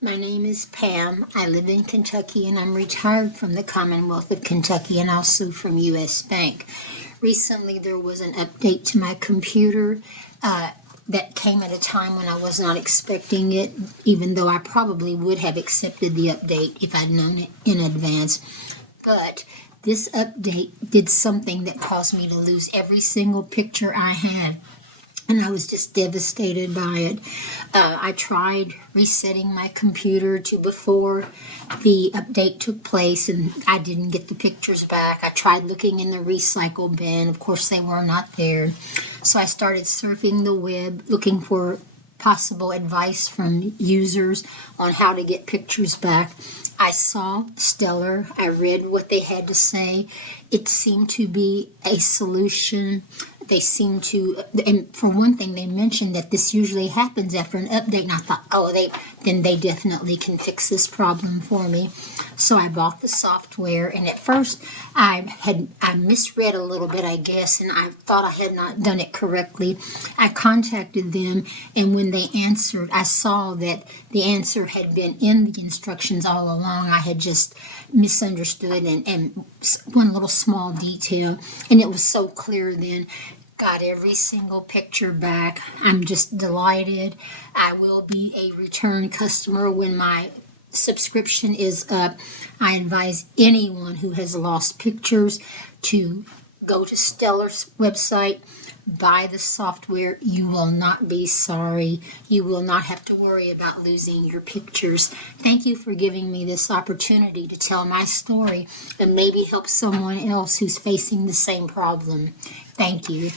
My name is Pam. I live in Kentucky and I'm retired from the Commonwealth of Kentucky and also from U.S. Bank. Recently there was an update to my computer that came at a time when I was not expecting it, even though I probably would have accepted the update if I'd known it in advance. But this update did something that caused me to lose every single picture I had. And I was just devastated by it. I tried resetting my computer to before the update took place, and I didn't get the pictures back. I tried looking in the recycle bin. Of course, they were not there. So I started surfing the web, looking for possible advice from users on how to get pictures back. I saw Stellar. I read what they had to say. It seemed to be a solution. They seem to, and for one thing, they mentioned that this usually happens after an update, and I thought, then they definitely can fix this problem for me. So I bought the software, and at first I misread a little bit, I guess, and I thought I had not done it correctly. I contacted them, and when they answered, I saw that the answer had been in the instructions all along. I had just misunderstood and one little small detail, and it was so clear then. Got every single picture back. I'm just delighted. I will be a return customer when my subscription is up. I advise anyone who has lost pictures to go to Stellar's website, buy the software. You will not be sorry. You will not have to worry about losing your pictures. Thank you for giving me this opportunity to tell my story and maybe help someone else who's facing the same problem. Thank you.